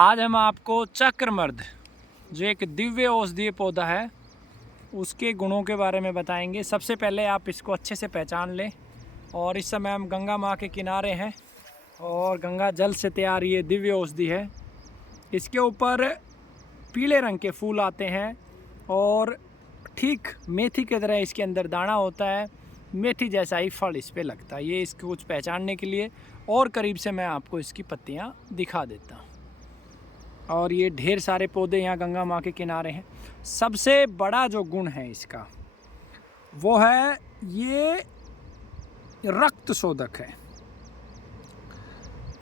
आज हम आपको चक्रमर्द, जो एक दिव्य औषधीय पौधा है, उसके गुणों के बारे में बताएंगे। सबसे पहले आप इसको अच्छे से पहचान लें। और इस समय हम गंगा माँ के किनारे हैं और गंगा जल से तैयार ये दिव्य औषधि है। इसके ऊपर पीले रंग के फूल आते हैं और ठीक मेथी की तरह इसके अंदर दाना होता है। मेथी जैसा ही फल इस पर लगता है। ये इसको कुछ पहचानने के लिए और करीब से मैं आपको इसकी पत्तियाँ दिखा देता हूँ। और ये ढेर सारे पौधे यहाँ गंगा माँ के किनारे हैं। सबसे बड़ा जो गुण है इसका वो है ये रक्त शोधक है।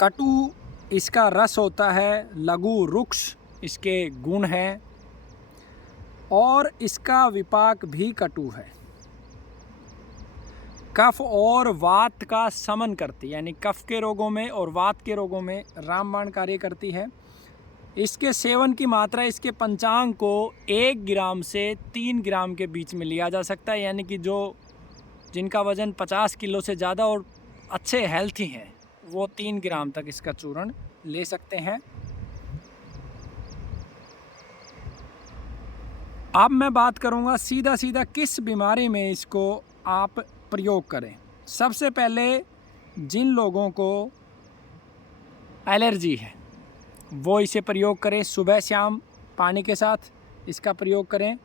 कटु इसका रस होता है, लघु रुक्ष इसके गुण हैं और इसका विपाक भी कटु है। कफ और वात का शमन करती है, यानी कफ के रोगों में और वात के रोगों में रामबाण कार्य करती है। इसके सेवन की मात्रा इसके पंचांग को 1 ग्राम से 3 ग्राम के बीच में लिया जा सकता है, यानी कि जिनका वज़न 50 किलो से ज़्यादा और अच्छे हेल्थी हैं वो 3 ग्राम तक इसका चूर्ण ले सकते हैं। अब मैं बात करूंगा सीधा किस बीमारी में इसको आप प्रयोग करें। सबसे पहले जिन लोगों को एलर्जी है वो इसे प्रयोग करें। सुबह शाम पानी के साथ इसका प्रयोग करें।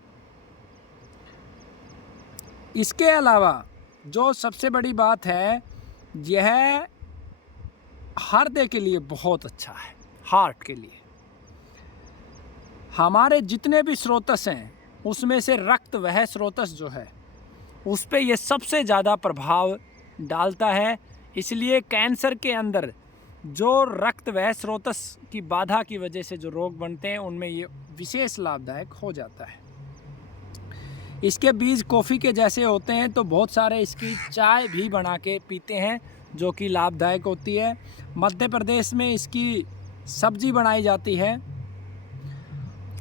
इसके अलावा जो सबसे बड़ी बात है, यह हृदय के लिए बहुत अच्छा है। हार्ट के लिए हमारे जितने भी स्रोतस हैं उसमें से रक्त वह स्रोतस जो है उस पे ये सबसे ज़्यादा प्रभाव डालता है। इसलिए कैंसर के अंदर जो रक्त वह स्रोतस की बाधा की वजह से जो रोग बनते हैं उनमें ये विशेष लाभदायक हो जाता है। इसके बीज कॉफ़ी के जैसे होते हैं, तो बहुत सारे इसकी चाय भी बना के पीते हैं जो कि लाभदायक होती है। मध्य प्रदेश में इसकी सब्जी बनाई जाती है।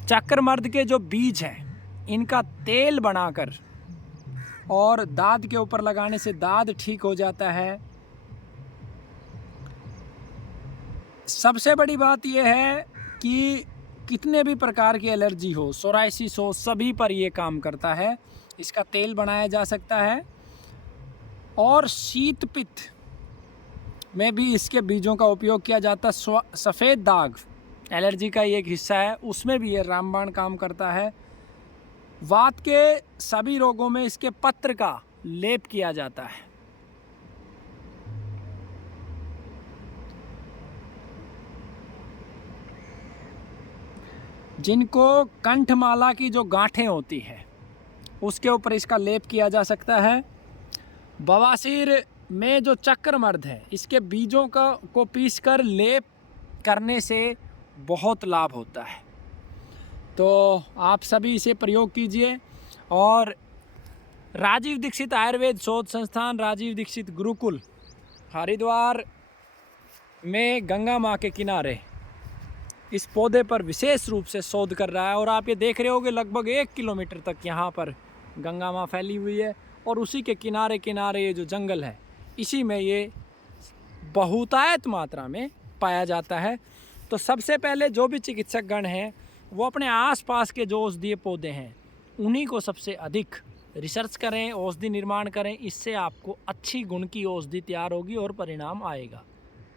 चक्रमर्द के जो बीज हैं इनका तेल बनाकर और दाद के ऊपर लगाने से दाद ठीक हो जाता है। सबसे बड़ी बात यह है कि कितने भी प्रकार की एलर्जी हो, सोराइसिस हो, सभी पर यह काम करता है। इसका तेल बनाया जा सकता है और शीत पित्त में भी इसके बीजों का उपयोग किया जाता है। सफ़ेद दाग एलर्जी का एक हिस्सा है, उसमें भी ये रामबाण काम करता है। वात के सभी रोगों में इसके पत्र का लेप किया जाता है। जिनको कंठमाला की जो गांठें होती है उसके ऊपर इसका लेप किया जा सकता है। बवासीर में जो चक्रमर्द है इसके बीजों को पीसकर लेप करने से बहुत लाभ होता है। तो आप सभी इसे प्रयोग कीजिए। और राजीव दीक्षित आयुर्वेद शोध संस्थान, राजीव दीक्षित गुरुकुल हरिद्वार में गंगा माँ के किनारे इस पौधे पर विशेष रूप से शोध कर रहा है। और आप ये देख रहे होंगे लगभग 1 किलोमीटर तक यहाँ पर गंगा माँ फैली हुई है और उसी के किनारे किनारे ये जो जंगल है इसी में ये बहुतायत मात्रा में पाया जाता है। तो सबसे पहले जो भी चिकित्सक गण हैं वो अपने आसपास के जो औषधीय पौधे हैं उन्हीं को सबसे अधिक रिसर्च करें, औषधि निर्माण करें। इससे आपको अच्छी गुण की औषधि तैयार होगी और परिणाम आएगा।